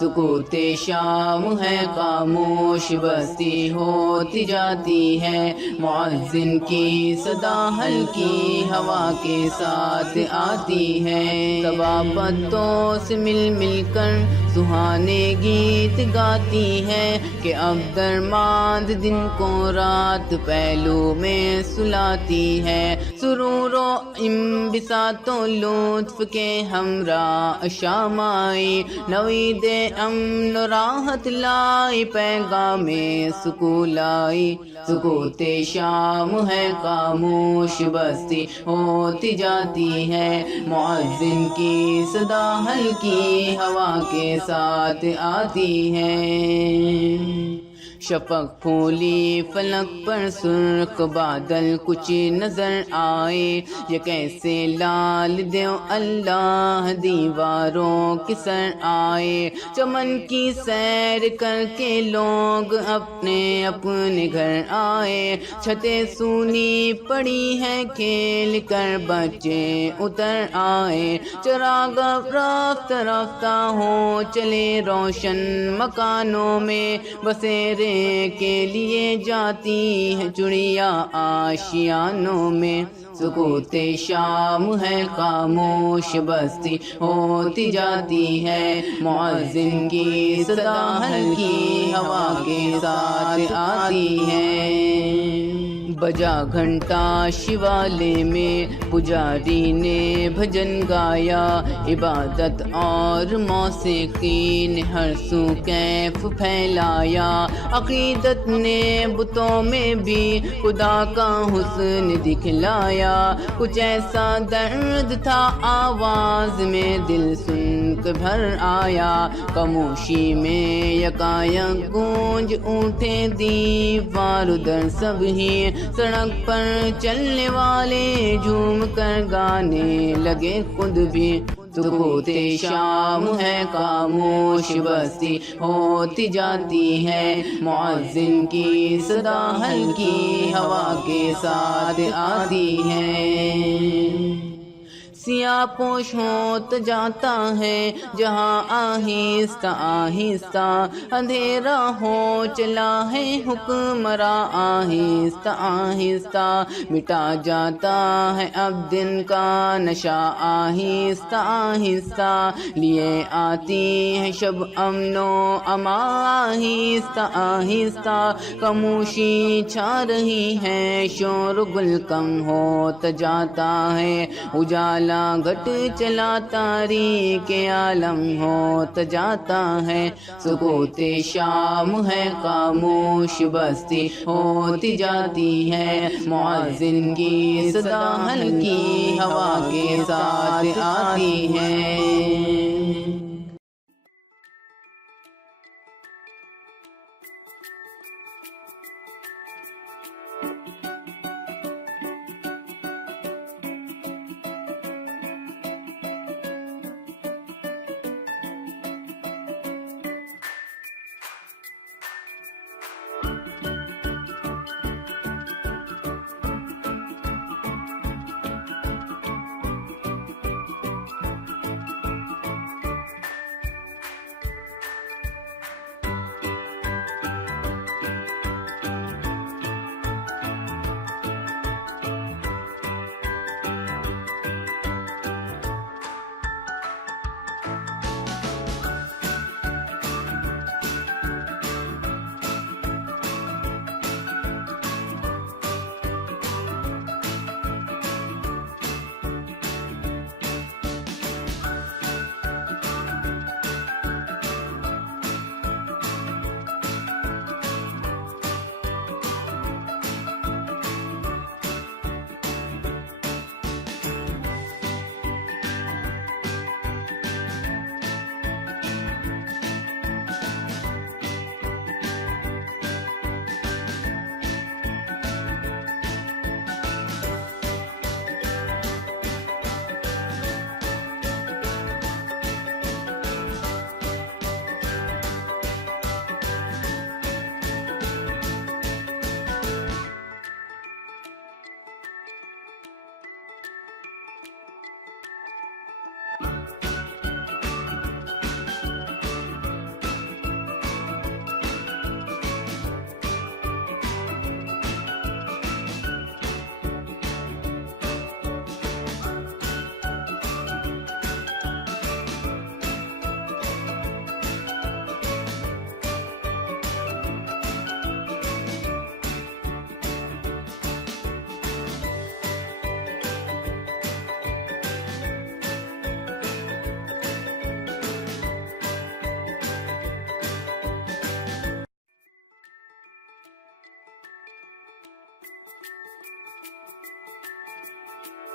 سکوت شام ہے خاموش بستی ہوتی جاتی ہے، مؤذن کی صدا ہلکی ہوا کے ساتھ آتی ہے، صبا پتوں سے مل مل کر سہانے گیت گاتی ہے کہ اب درماند دن کو رات پہلو میں سلاتی ہے، سرور و انبساط و لطف کے ہمراہ شام آئی، نوید امن و راحت لائی، پیغام سکون لائی، سکوت شام ہے خاموش بستی ہوتی جاتی ہے، مؤذن کی صدا ہلکی ہوا کے ساتھ آتی ہے، شفق پھولی فلک پر سرخ بادل کچھ نظر آئے، یہ کیسے لال دیو اللہ دیواروں کی سر آئے، چمن کی سیر کر کے لوگ اپنے اپنے گھر آئے، چھتیں سونی پڑی ہیں کھیل کر بچے اتر آئے، چراغ رفتہ رفتہ ہو چلے روشن مکانوں میں، بسیرے کے لیے جاتی ہے چڑیا آشیانوں میں، سکوت شام ہے خاموش بستی ہوتی جاتی ہے، مؤذن کی صدا ہلکی ہوا کے ساتھ آتی ہے، بجا گھنٹا شیوالے میں پجاری نے بھجن گایا، عبادت اور موسیقی نے ہر سو کیف پھیلایا، عقیدت نے بتوں میں بھی خدا کا حسن دکھلایا، کچھ ایسا درد تھا آواز میں دل سن کر بھر آیا، خاموشی میں یکایک گونج اٹھے دیوار ادھر سب ہی، سڑک پر چلنے والے جھوم کر گانے لگے خود بھی، سکوت شام ہے خاموش بستی ہوتی جاتی ہے، مؤذن کی صدا ہلکی ہوا کے ساتھ آتی ہے، سیاہ پوش ہوتا جاتا ہے جہاں آہستہ آہستہ، اندھیرا ہو چلا ہے حکمراں آہستہ آہستہ، مٹا جاتا ہے اب دن کا نشہ آہستہ آہستہ، لیے آتی ہے شب امن و امان آہستہ آہستہ، خاموشی چھا رہی ہے شور گل کم ہوتا جاتا ہے، اجالا گھٹ چلا تاریک عالم ہوتا جاتا ہے، سکوت شام ہے خاموش بستی ہوتی جاتی ہے، مؤذن کی صدا ہلکی ہوا کے ساتھ آتی ہے۔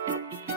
ہے۔